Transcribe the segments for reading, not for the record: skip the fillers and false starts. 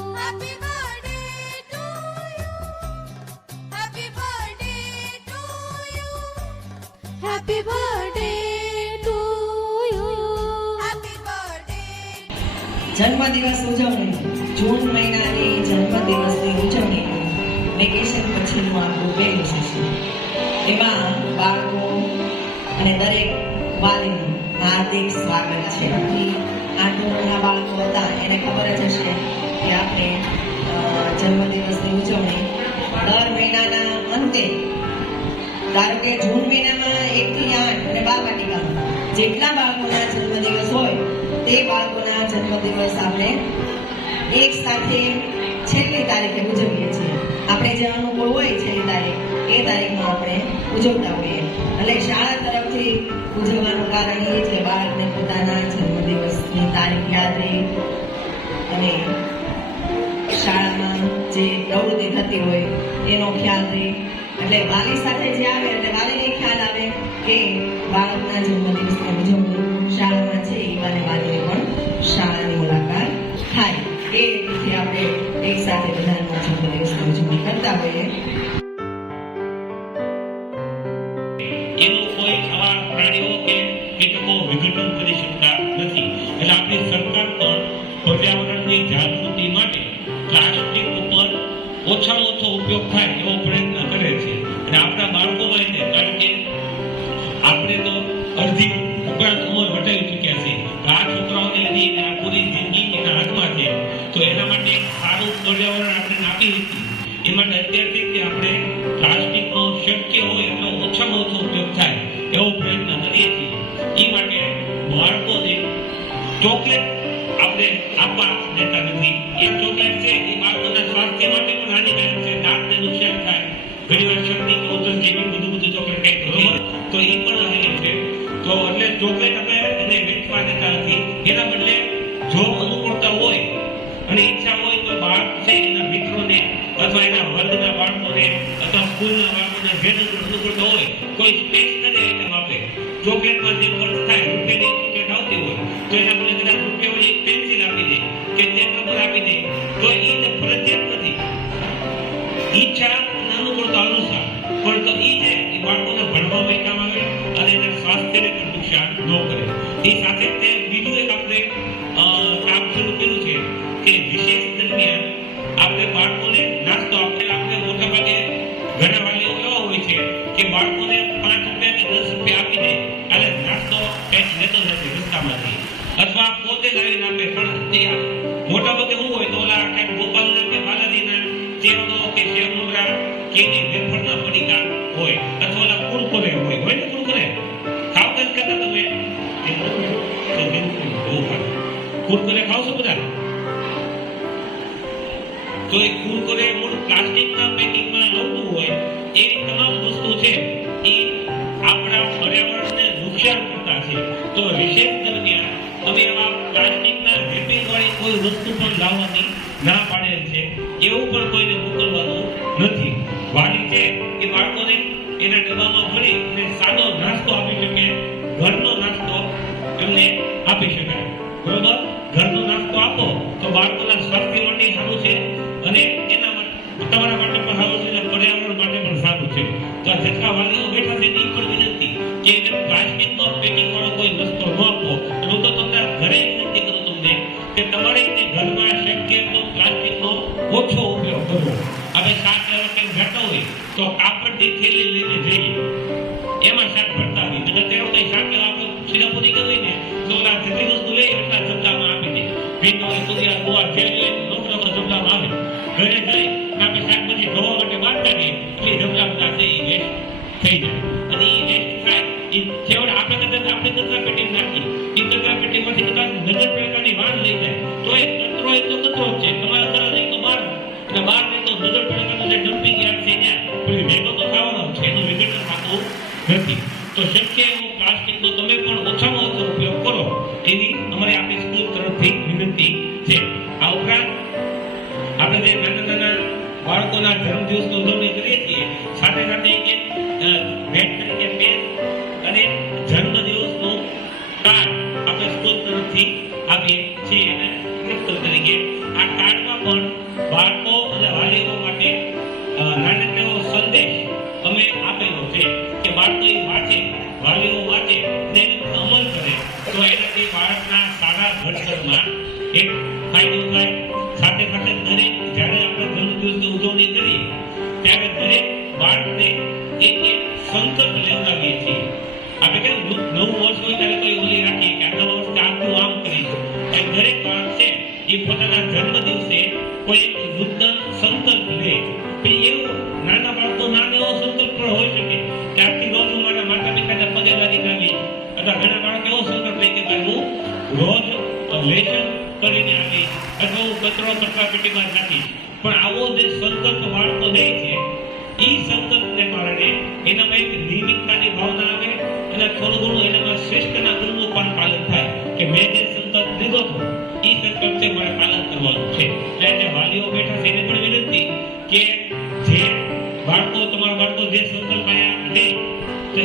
Happy birthday to you. Happy birthday to you. Happy birthday to you. Happy birthday. જન્મદિવસ ઉજવણી જૂન મહિનાની જન્મદિવસની ઉજવણી વેકેશન પછીનું આપણું પહેલું સેશન. એમાં બાળકો અને દરેક વાલીનું હાર્દિક સ્વાગત છે. આ ધોરણના બાળકો હતા એને ખબર જ હશે કે આપણે જન્મદિવસની ઉજવણી દર મહિનાના અંતે, ધારો કે જૂન મહિનામાં 1 થી 8 અને બાળવાટિકામાં જેટલા બાળકોના જન્મદિવસ હોય તે બાળકોના જન્મદિવસ આપણે એક સાથે છેલ્લી તારીખે ઉજવીએ છીએ. આપણે જે અનુકૂળ હોય છેલ્લી તારીખ એ તારીખમાં આપણે ઉજવતા હોઈએ. એટલે શાળા તરફથી ઉજવવાનું કારણ એ છે બાળકને પોતાના જન્મદિવસની તારીખ યાદ રહે અને શાળામાં જે પ્રવૃત્તિ થતી હોય એનો ખ્યાલ રહે. એટલે વાલી સાથે જે આવે એટલે વાલીને ખ્યાલ આવે કે બાળકના જન્મદિવસની ઉજવણી શાળામાં છે એ વાલીને પણ શાળાની મુલાકાત થાય. એ રીતે આપણે એક સાથે બધાનો જન્મદિવસની ઉજવણી કરતા હોઈએ. એનું કોઈ આવા પ્રાણીઓ કે કીટકો વિઘટન કરી શકતા નથી. એટલે આપણી સરકાર પણ પર્યાવરણની જાગૃતિ માટે પ્લાસ્ટિક ઉપર ઓછામાં ઓછો ઉપયોગ થાય એવો પ્રયત્ન કરે છે. અને આપણા બાળકોમાં એને, કારણ કે આપણે તો અડધી ઉપરાંત ઉંમર વટાવી ચૂક્યા છે. આ છોકરાઓને લીધી આ પૂરી જિંદગી એના હાથમાં છે. તો એના માટે સારું પર્યાવરણ આપણે આપી હતી. એ માટે અત્યારથી જ આપણે પ્લાસ્ટિકનો શક્ય હોય એટલો ઓછામાં ઓછો ઉપયોગ થાય એવો પ્રયત્ન કરીએ છીએ. એ માટે બાળકોને ચોકલેટ આપણે આપવા દેતા નથી. એ ચોકલેટ છે એ બાળકોના સ્વાસ્થ્ય માટે પણ હાનિકારક છે. દાંતને નુકસાન થાય, ઘણીવાર શરદી કે ઉધરસ જેવી બધું ચોકલેટ કંઈક બરોબર તો એ પણ હાનિકારક છે. તો એટલે ચોકલેટ આપણે એને વેચવા દેતા નથી. એના બદલે જો અનુકૂળતા હોય અને ઈચ્છા હોય તો બાળક છે એના મિત્રોને અથવા એના વર્ગના બાળકોને અથવા સ્કૂલના બાળકોને જેને અનુકૂળતા હોય કોઈ સ્ટેશનરી આઈટમ આપે. ચોકલેટમાં જે ખર્ચ થાય રૂપિયાની ચોકલેટ આવતી હોય તો એના બદલે કદાચ રૂપિયાવાળી પેન્સિલ આપી દે કે તે ખબર આપી દે તો એ ફરજિયાત નથી. ઈચ્છા અને અનુકૂળતા અનુસાર પણ તો એ છે એ બાળકોને ભણવામાં કામ આવે અને એના સ્વાસ્થ્યને પણ નુકસાન ન કરે. એ સાથે તે બીજું એક આપણે કામ શરૂ કર્યું છે કે વિશેષ દરમિયાન આપણે બાળકોને નાસ્તો આપણે મોટા ભાગે ઘણા વાલીઓ એવા હોય છે કે બાળકોને 5 રૂપિયા કે 10 રૂપિયા આપી દે એટલે નાસ્તો કંઈક લેતો નથી રસ્તામાંથી અથવા પોતે લાવીને આપે. પણ તે મોટા ભાગે શું હોય તો ઓલા કંઈક ગોપાલના કે બાલાજીના ચેવડો કે સેવમુંદરા કે એની વેફરના પડીકા હોય અથવા ઓલા કુરકુરે હોય ને કુરકુરે ખાવ કે કરતા તમે કુરકુરે ખાવ છો બધા? તો એ કુરકુરે મૂળ પ્લાસ્ટિકના પેકિંગમાં આવતું હોય એ તમામ વસ્તુ છે એ આપણા પર્યાવરણને નુકસાન કરતા છે. તો વિશેષ દરમિયાન અમે આવા પ્લાસ્ટિકના રેપિંગ વાળી કોઈ વસ્તુ પણ લાવવાની ના પાડેલ છે. એવું પણ કોઈને મોકલવાનું નથી. વાલી છે એ બાળકોને એના ડબ્બામાં ભરી અને સાદો નાસ્તો આપી શકે, ઘરનો નાસ્તો એમને આપી શકાય. બરોબર, ઘરનો નાસ્તો આપો તો બાળકોના સ્વાસ્થ્ય માટે સારું છે અને એના માટે તમારા માટે પણ સારું છે અને પર્યાવરણ માટે પણ સારું છે. તો આ જેટલા વાલીઓ બેઠા છે એ પણ વિનંતી કે એને પ્લાસ્ટિકનો પેકિંગ વાળો કોઈ વસ્તુ ન આપો. હું તો તમને ઘરે વિનંતી કરું તમને કે તમારે ઘરમાં શક્ય તો પ્લાસ્ટિકનો ઓછો ઉપયોગ કરવો. હવે શાક લેવા કંઈક જતા હોય તો કાપડની થેલી લઈને જઈએ, એમાં શાક ભરતા હોય અને તેનો કંઈ શાક લેવા આપણે શીરાપુરી કરવી ને તો ઓલા જેટલી વસ્તુ લઈ એટલા જમલામાં આપી દે. ભીંડોળી, તુરિયા, ગુવાર જે જોઈએ નોકરા જમલામાં આવે. ઘરે જઈ આપણે શાકભાજી ધોવા માટે બહાર કાઢીએ એટલે જમલામાં એ વેસ્ટ થઈ જાય. અને એ વેસ્ટ થાય એ છેવટે આપણે કદાચ આપણે કચરા પેટીમાં નાખીએ, એ કચરા પેટીમાંથી કદાચ નગરપાલિકાની વાન લઈ જાય તો એ કચરો એ તો કચરો જ છે. તમારા ઘરે નહીં તો બહાર, અને બહાર નહીં તો નગરપાલિકાનું જે ડમ્પિંગ યાર્ડ છે ત્યાં પછી ભેગો તો થવાનો છે, એનું વિઘટન થતું નથી. તો શક્ય એવો પ્લાસ્ટિકનો તમે પણ ઓછામાં ઓછો ઉપયોગ કરો એવી અમારી આપણી સ્કૂલ તરફથી વિનંતી છે. આ ઉપરાંત આપણે જે નાના નાના બાળકોના જન્મદિવસની ઉજવણી કરીએ છીએ સાથે સાથે એક ભેટ તરીકે પેન અને જન્મદિવસનું કાર્ડ આપણે સ્કૂલ તરફથી આપીએ છીએ અને ગિફ્ટ તરીકે આ કાર્ડમાં પણ પણ બાળકો અને વાલીઓ માટે નાનકડો એવો સંદેશ અમે આપેલો છે કે બાળકો એ વાંચે, વાલીઓ વાંચે અને એનો અમલ કરે તો એનાથી બાળકના સારા ઘડતરમાં એક ફાયદો થાય. સાથે સાથે દરેક જ્યારે આપણે જન્મદિવસની ઉજવણી કરીએ ત્યારે દરેક બાળકને એક સંકલ્પ લેવડાવીએ છીએ. આપણે કેમ નવું વર્ષ હોય ત્યારે કોઈ ઓલી રાખીએ કે આગલા વર્ષે આટલું આમ કરીશું, એમ દરેક બાળક છે એ પોતાના જન્મ દિવસે કોઈ એક નૂતન સંકલ્પ લે. એવું નાના બાળકો નાનો એવો સંકલ્પ પણ હોઈ શકે કે આજથી રોજ હું મારા માતા પિતાના પગે લાગીને આવીશ, અથવા ઘણા બાળક એવો સંકલ્પ લે કે ભાઈ હું રોજ લેસન કરીને આવીશ, અથવા હું કચરો કચરા પેટીમાં નાખીશ. પણ આવો જે સંકલ્પ બાળકો લે છે એ સંકલ્પને કારણે એનામાં એક નિયમિતતાની ભાવના આવે અને થોડું ઘણું એનામાં શ્રેષ્ઠના ગુણનું પણ પાલન થાય કે મેં જે સંકલ્પ લીધો હતો એ સંકલ્પ છે મારે પાલન કરવાનું છે. એટલે વાલીઓ બેઠા છે એને પણ વિનંતી કે જે તમારા બાળકો જે સંકલ્પ આયા લે તો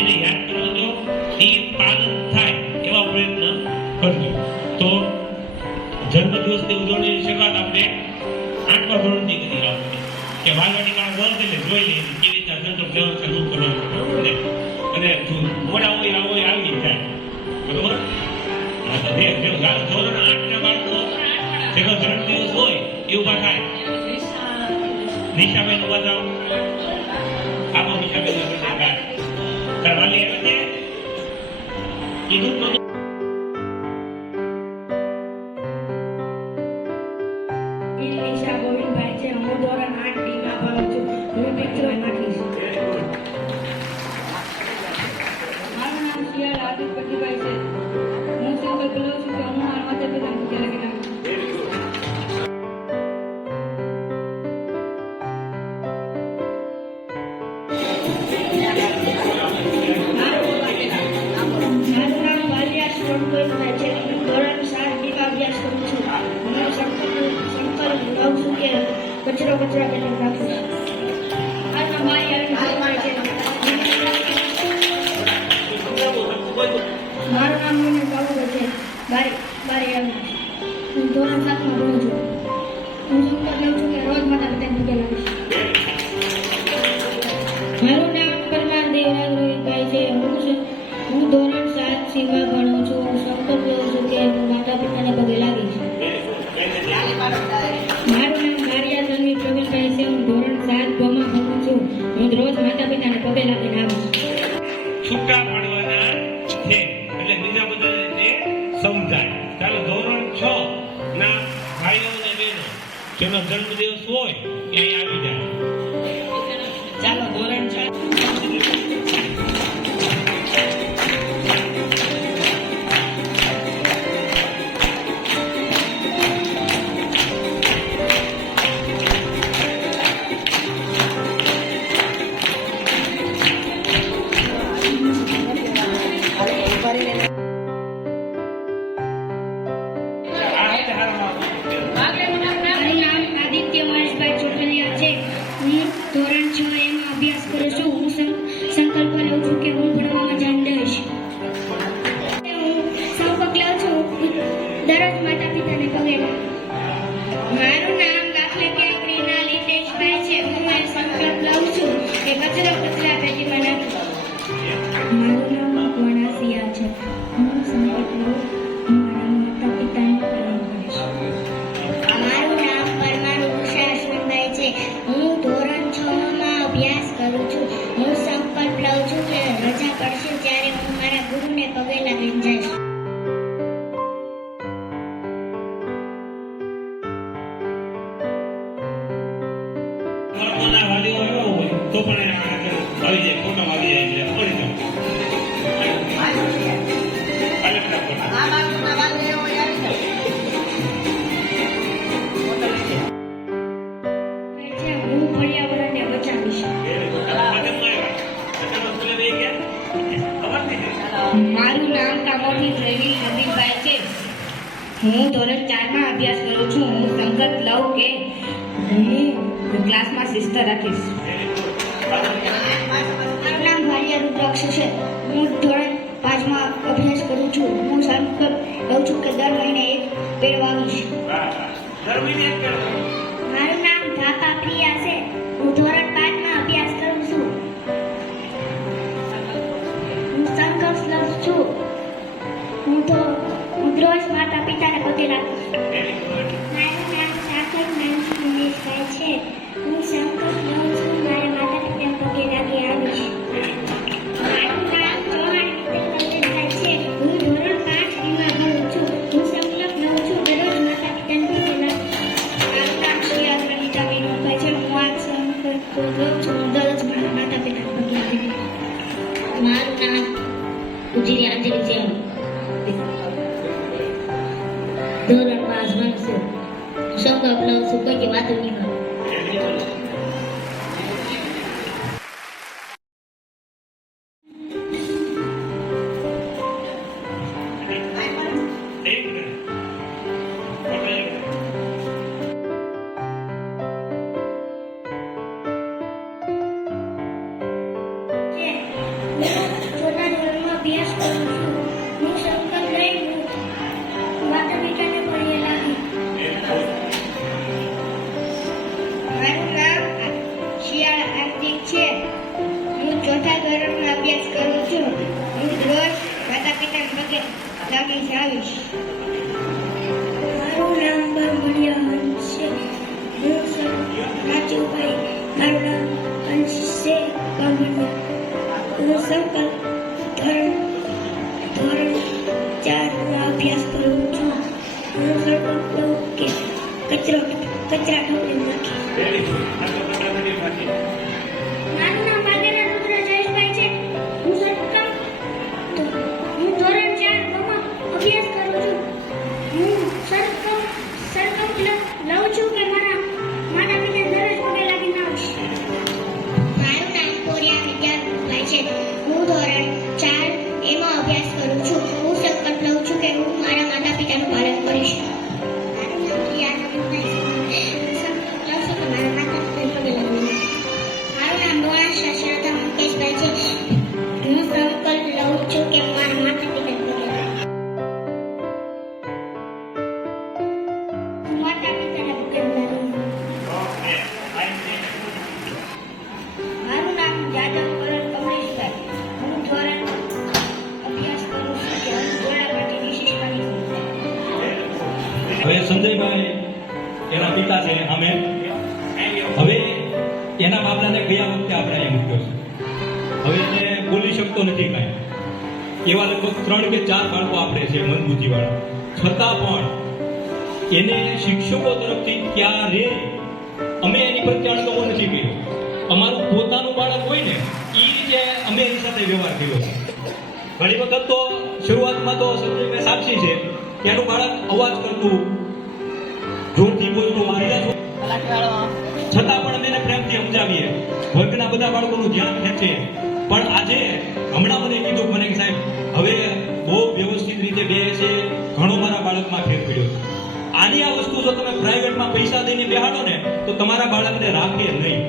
એને યાદ કરજો, એ પાલન થાય એવા પ્રયત્ન કરજો. તો જન્મદિવસની ઉજવણીની શરૂઆત આપણે 8મા ધોરણથી કરી રાખીએ કે બાલવાડી કાળ વર્ષ એટલે જોઈ લઈએ કેવી રીતના સંકલ્પ લેવાનું શરૂ કરવાનું, બરોબર? અને મોડા હોય આવી જાય, બરોબર? ધોરણ 8ના બાળકો જેનો જન્મદિવસ હોય એ ઉભા થાય. નિશાબેન ઉભા થાવ. આપો નિશાબેન કરવાની આવે છે કીધું તો નિશા ગોવિંદભાઈ છે. હું ધોરણ 8 ડીમાં ભણું છું. હું પિક્ચર નાખીશ. મારું નામ શિયાળ આદિત પતિભાઈ છે. હું સંકલ્પ લઉં છું કે હું મારા માતા પિતાને પગે લાગીને આવીશ. મારું નામ વાલિયા ગોવિંદભાઈ છે. હું ધોરણ 7 ડીમાં અભ્યાસ કરું છું. હું સંકલ્પ લઉં છું કે કચરા પેટી રાખીશ. મારું નામ વાલિયા છે. મારું નામ મને બાબુ છે. બારી હું ધોરણ 7માં ભણું છું. હું સંકલ્પ લઉં છું કે રોજ માતા પિતાને પગે લાગીશ. મારું નામ પરમાર દેવરાજ રોહિતભાઈ છે. હું ધોરણ 7 સીમાં ભણું છું. હું સંકલ્પ લઉં છું કે હું માતા પિતાને પગે લાગીશ. મારું નામ મારિયા તન્વી પ્રવીણભાઈ છે. હું ધોરણ 7 માં ભણું છું. હું રોજ માતા પિતાને પગે લાગીને આવીશ. છૂટા પાડવાના છે એટલે બીજા બધાને સમજાય. ચાલો ધોરણ 6 ના ભાઈઓ અને બહેનો જેનો જન્મદિવસ હોય એ અહીં આવી જાય. ચાલો ધોરણ 6 મારું નામ આદિત્ય મહેશભાઈ ચોટલિયા છે. હું ધોરણ 6 એમાં અભ્યાસ કરું છું. હું સંકલ્પ લઉં છું કે હું ભણવામાં ધ્યાન દઈશ. હું સંકલ્પ લઉં છું દરરોજ માતા પિતાને પગે લાગીશ. મારું નામ દાખલા ક્રિના લીતેશભાઈ છે. હું એ સંકલ્પ લઉં છું કે કચરા પેટીમાં નાખીશ. મારું નામ વણાસિયા છે. હું સંકલ્પ લઉં હું મારા માતા પિતાનું પાલન કરીશ. મારું નામ પરમાર ઉષા અશ્વિનભાઈ છે. હું ધોરણ 6 માં અભ્યાસ કરું છું. હું સંકલ્પ લઉં છું કે રજા પડશે ત્યારે હું મારા ગુરુને પગે લાગીને જઈશ. બાળકોના વાલીઓ આવ્યા હોય તો પણ આગળ આવી જાય, ફોટા આવી જાય એટલે મળી જાય. હું પર્યાવરણને બચાવીશ. મારું નામ કામોઠી જયવીર હબીબભાઈ છે. હું ધોરણ 4 માં અભ્યાસ કરું છું. હું સંકલ્પ લઉં કે હું ક્લાસમાં શિસ્ત રાખીશ. મારું નામ ભાલિયા રુદ્રાક્ષ છે. હું ધોરણ 5 માં અભ્યાસ કરું છું. હું સંકલ્પ લઉં છું કે દર મહિને એક પેડ વાવીશ. મારું નામ ધાપા પ્રિયા છે. હું ધોરણ 5 માં અભ્યાસ કરું છું. હું સંકલ્પ લઉં છું. હું રોજ માતા પિતાને પગે લાગુ છું. મારું નામ સાગર નાનજી મહેશભાઈ છે. હું સંકલ્પ લઉં છું. મારા માતા પિતાને પગે લાગી આવીશ. મારું નામ ચૌહાણ નરેશભાઈ છે. હું ધોરણ 5 માં ભણું છું. હું સંકલ્પ લઉં છું. દરરોજ માતા પિતાને પગે લાગીશ. મારું નામ શ્રેયા પ્રણીતા વિનોદભાઈ છે. હું આ સંકલ્પ લઉં છું. હું દરરોજ મારા માતા પિતાને પગે લાગીશ. મારું નામ ઉજીરી અંજલિ છે. ધોરણ 5 ભણું છું. સંકલ્પ લઉં છું. કોઈ વાતો નહીં કરું. ચોથા ધોરણમાં અભ્યાસ કરું છું. હું સંકલ્પ લઈ માતા પિતાને પગે લાગી. મારું નામ શિયાળ હાર્દિક છે. હું ચોથા ધોરણમાં અભ્યાસ કરું છું. હું રોજ માતા પિતાને પગે લાગી આવીશ. મારું નામ બરમણિયા હંસ છે. રાજુભાઈ મારું નામ હંસ છે. બરમણિયા. હું સંકલ્પ ધોરણ 4 માં અભ્યાસ કરું છું. હું સંકલ્પ લઉં કે કચરા ટોપલી નાખી. મારું નામ વાઘેલા રુદ્ર જયેશભાઈ છે. હું ધોરણ 4 માં અભ્યાસ કરું છું. હું સંકલ્પ લઉં છું કે મારા માતા પિતા દરરોજ પગે લાગીને આવીશ. મારું નામ કોરિયા વિદ્યાભાઈ છે. હું ધોરણ 4 એમાં અભ્યાસ કરું છું. હું સંકલ્પ લઉં છું કે હું મારા માતા પિતાનું પાલન કરીશ. મારું નામ પ્રિયા નવીનભાઈ છે. હું સંકલ્પ લઉં છું કે મારા માતા પિતાને પગે લાગીશ. મારું નામ ડોળા શાસ્ત્રાતા મુકેશભાઈ છે. હું સંકલ્પ લઉં છું કે મારા માતા પિતાને પગે લાગીશ. માતા પિતાને પગે લાગીશ. મારું નામ જાદવ કરણ કમલેશભાઈ. હું ધોરણ અભ્યાસ કરું છું કે હું ધોરણ માટે વિશેષ કાર્ય કરું. હવે સંજયભાઈ એના પિતા છે અમે. હવે એના બાબલાને ગયા વખતે આપણે અહીંયા મૂક્યો છે. હવે એને બોલી શકતો નથી કાંઈ. એવા લગભગ 3 કે 4 બાળકો આપણે છે મંદબુદ્ધિવાળા. છતાં પણ એને શિક્ષકો તરફથી ક્યારે અમે એની પ્રત્યે અણગમો નથી કર્યો. અમારું પોતાનું બાળક હોય ને એ રીતે અમે એની સાથે વ્યવહાર કર્યો છે. ઘણી વખત તો શરૂઆતમાં તો સંજયભાઈ સાક્ષી છે કે એનું બાળક અવાજ કરતું, જોરથી બોલતું, છતાં પણ અમે એને પ્રેમથી સમજાવીએ. વર્ગના બધા બાળકોનું ધ્યાન ખેંચે. પણ આજે હમણાં મને કીધું મને કે સાહેબ હવે બહુ વ્યવસ્થિત રીતે બેસે, ઘણો મારા બાળકમાં ફેર પડ્યો. આની આ વસ્તુ જો તમે પ્રાઇવેટમાં પૈસા દઈને બેહાડો ને તો તમારા બાળકને રાખે નહીં.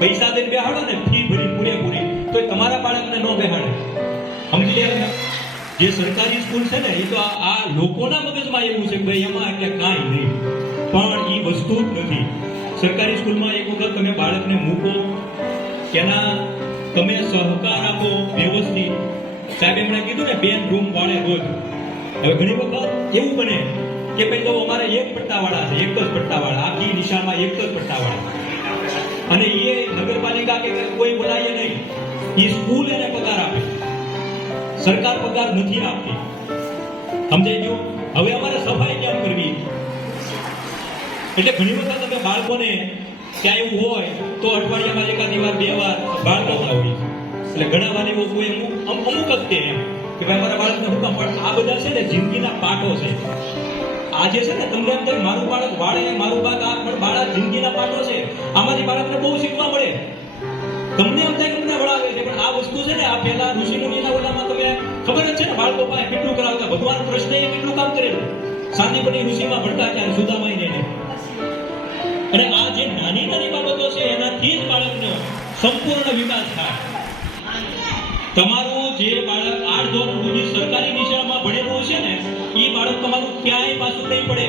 પૈસા દઈને બેહાડો ને ફી ભરી પૂરેપૂરી તો તમારા બાળકને ન બેહાડે. સમજી લે. જે સરકારી સ્કૂલ છે ને એ તો આ લોકોના મગજમાં એવું છે કે ભાઈ એમાં એટલે કાંઈ નહીં, પણ એ વસ્તુ જ નથી. સરકારી સ્કૂલમાં એક વખત તમે બાળકને મૂકો, એના તમે સહકાર આપો વ્યવસ્થિત. સાહેબ એમણે કીધું ને બેન રૂમ વાળે રોજ. હવે ઘણી વખત એવું બને કે ભાઈ તો અમારે એક પટ્ટાવાળા છે, એક જ પટ્ટાવાળા, આખી નિશાળમાં એક જ પટ્ટાવાળા, અને એ નગરપાલિકા કે કોઈ બોલાય નહીં. એ સ્કૂલ એને પગાર આપે, સરકાર પગાર નથી આપતી. સમજાઈ ગયું? હવે અમારે સફાઈ કેમ કરવી? એટલે ઘણી વખત અમે બાળકોને ક્યાં એવું હોય તો અઠવાડિયામાં એકાદી વાર 2 વાર બાળકો આવી. એટલે ઘણા વાલીઓ કોઈ અમુક જ કે એમ કે ભાઈ મારા બાળકને હું કામ. પણ આ બધા છે ને જિંદગીના પાઠો છે. આજે છે ને તમને એમ થાય મારું બાળક વાળે, મારું બાળક આ, પણ બાળક જિંદગીના પાઠો છે. આમાંથી બાળકને બહુ શીખવા મળે. તમને એમ થાય કે તમને વળાવે છે, પણ આ વસ્તુ છે ને આ પહેલા ઋષિ મુનિના ઓલામાં તમે ખબર જ છે ને બાળકો પાસે કેટલું કરાવતા. ભગવાન કૃષ્ણએ કેટલું કામ કરેલું. શાંતિપણી ઋષિમાં ભણતા ત્યારે સુદામાઈને. અને આ જે નાની નાની બાબતો છે એનાથી જ બાળકનો સંપૂર્ણ વિકાસ થાય. તમારું જે બાળક 8 ધોરણ સુધી સરકારી નિશાળમાં ભણેલું છે ને એ બાળક તમારું ક્યાંય પાછું નહીં પડે.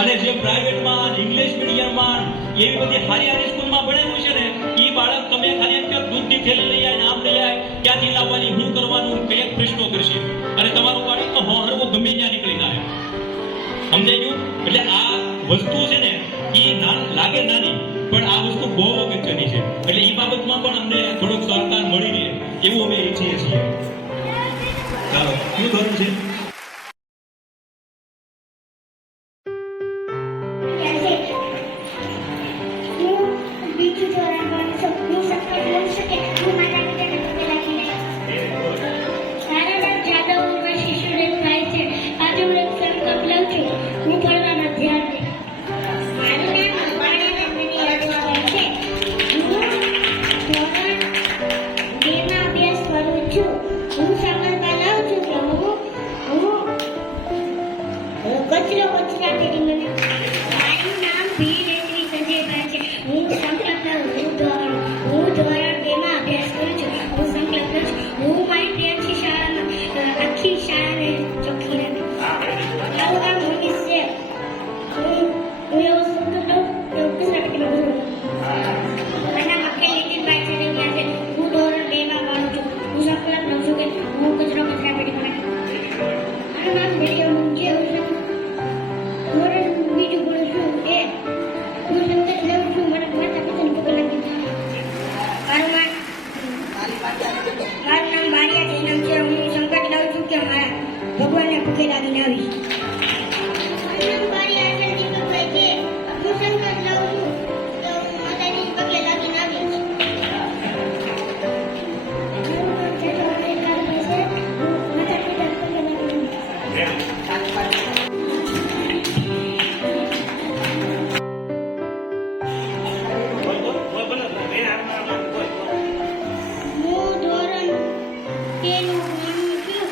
અને જે પ્રાઇવેટમાં ઇંગ્લિશ મીડિયમમાં એવી બધી હારી સ્કૂલમાં ભણેલું છે ને એ બાળક તમે ખાલી એમ કે દૂધની થેલી લઈ આવે, આમ લઈ આવે, ક્યાંથી લાવવાની, શું કરવાનું, કયા પ્રશ્નો કરશે, અને તમારું બાળક તો હરવું ગમે ત્યાં નીકળી જાય. સમજાઈ ગયું? એટલે આ વસ્તુ છે ને એ લાગે નાની, પણ આ વસ્તુ બહુ અગત્યની છે. એટલે એ બાબતમાં પણ અમને થોડોક સહકાર મળી રહે એવું અમે ઈચ્છીએ છીએ. ચાલો, શું ધોરણ છે? હું બીજું ધોરણ ભણું છું. હું સફળ બની શકે હું મારા પિતાને પગે લાગીને. મારા નામ જાદવ ઉર્વશી સુરેશભાઈ છે. આજે હું એક સંકલ્પ લઉં છું. હું ભણવામાં ધ્યાન દઈશ. મારું નામ અંબાણીબેન યાદવાભાઈ છે. હું ધોરણ 2 માં અભ્યાસ કરું છું. હું સંકલ્પ લઉં છું કે હું કચરો કચરાપેટી મને. મારું નામ ભીરેન્દ્રી સંજયભાઈ છે. હું સંકલ્પ લઉં હું ધોરણ 2 માં અભ્યાસ કરું છું. હું સંકલ્પ લઉં છું હું મારી પ્રેમથી શાળામાં આખી શાળાને ચોખ્ખી રાખીશ. મારું નામ મનીષ છે. હું એવો સંકલ્પ લઉં કે હું કચરાપેટીમાં ભરું. મારું નામ અખિલ નીતિનભાઈ સરૈયા છે. હું ધોરણ 2 માં ભણું છું. હું સંકલ્પ લઉં છું કે હું કચરો કચરાપેટીમાં નાખીશ. મારું નામ વિડીયો મુંજે. ધોરણ બીજું ભણું છું. હું સંકલ્પ લઉં છું મારા માતા પિતાને પગે લાગીશ. મારું નામ બારિયા જયનામ છે. હું સંકલ્પ લઉં છું કે મારા ભગવાનને પગે લાગીને આવીશ. મારું નામ બારિયા સંદીપભાઈ છે. હું સંકલ્પ લઉં છું કે હું માતાજીને પગે લાગીને આવીશ. મારું નામ ચંદ્રભાઈ કાળભાઈ છે. હું માતા પિતાને પગે લાગીને આવીશ. હું ધોરણ 2 નું ભણું છું.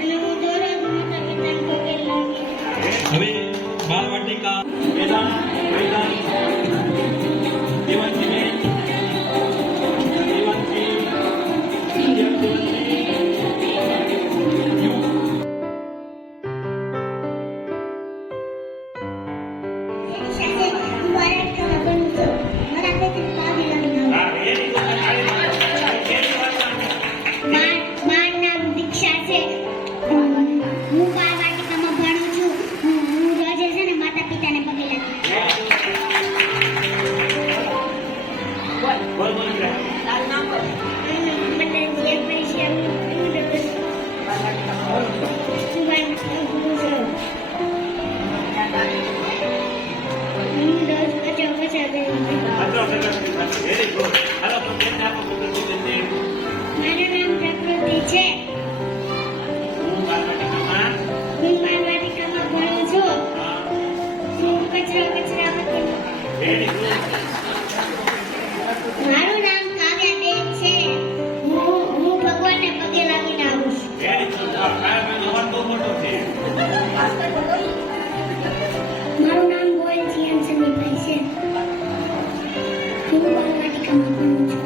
અને હું દરરોજ માતા પિતાને પગે લાગીશ. હવે બાળવાટિકા પહેલા દેવાંશીબેન, સાથે હું બાળવાટિકામાં ભણું છું. મારા પિતાને પગે લાગીને આવીશ. મારું નામ દીક્ષા છે. હું બાળવાટિકામાં ભણું છું. હું રોજે છે ને માતા પિતાને પગે લાગીને મારું નામ પ્રકૃતિ છે. હું બાળવાટિકામાં ભણું છું. હું કચરાપેટી. મારું નામ કાવ્યાબેન છે. હું ભગવાનને પગે લાગીને આવું છું. મારું નામ ગોયલ જીએમ સમીરભાઈ છે. હું બાળવાટિકામાં ભણું છું.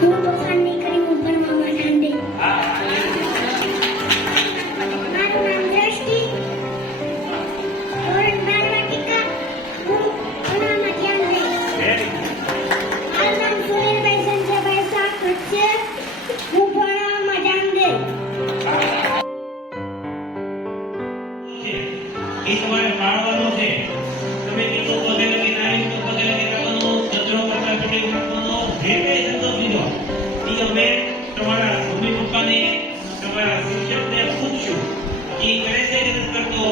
હું તોફાન નહીં કરી હું ભણવામાં ધ્યાન દઈશ. મારું નામ દ્રષ્ટિ. ધોરણ 12 વાટિકા. હું ભણવામાં ધ્યાન દઈશ. મારું નામ સુનિલભાઈ સંજયભાઈ સાકર છે. હું ભણવામાં ધ્યાન દઈશ. એ તમારે પાડવાનો છે. તમે કીધું પગે લગીને આવીશ તો પગે લગીને આવવાનું, કચરો કચરાપેટી મૂકવાનો, જે કંઈ ધંધો બીજો એ અમે તમારા મમ્મી પપ્પાને, તમારા શિક્ષકને પૂછશું. એ કરે છે કે નથી કરતો?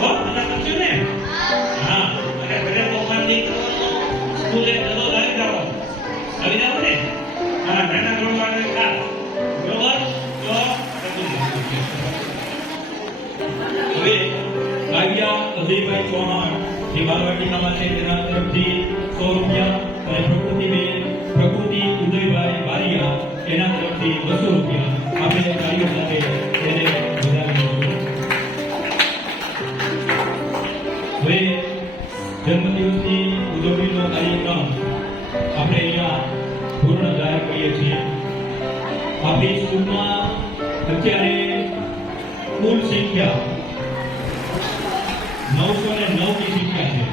હો, બધા કરશું ને? હા. અને ઘરે તોફાન નહીં કરવાનું, સ્કૂલે ધંધો લાવી જવાનો. આવી જાવ ને? હા, નાના ધોરણવાળાને ખાસ. બરોબર? તો હવે કાવ્યા અજયભાઈ ચૌહાણ જે બાળવાટિકામાં છે તેના તરફથી 100 રૂપિયા અને પ્રકૃતિ ઉદયભાઈ બારિયા એના તરફથી 200 રૂપિયા આપણે કાર્યો સાથે તેને વધાવી. હવે જન્મદિવસની ઉજવણીનો કાર્યક્રમ આપણે અહીંયા સ્કૂલમાં અત્યારે કુલ સંખ્યા 909 ની સંખ્યા છે.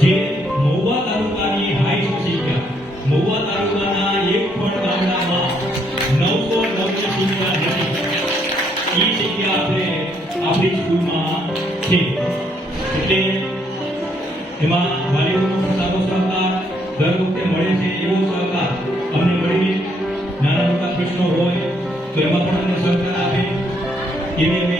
જે મહુવા તાલુકાની હાઈએસ્ટ સંખ્યા, મહુવા તાલુકાના એક પણ ગામડામાં 909 ની સંખ્યા નથી. એ સંખ્યા આપણે આપણી સ્કૂલમાં છે. એટલે એમાં વાલીઓનો સારો સહકાર દર વખતે મળે છે. એવો સહકાર અમને મળી નાના મોટા પ્રશ્નો હોય તો એમાં પણ અમને સહકાર આપે એવી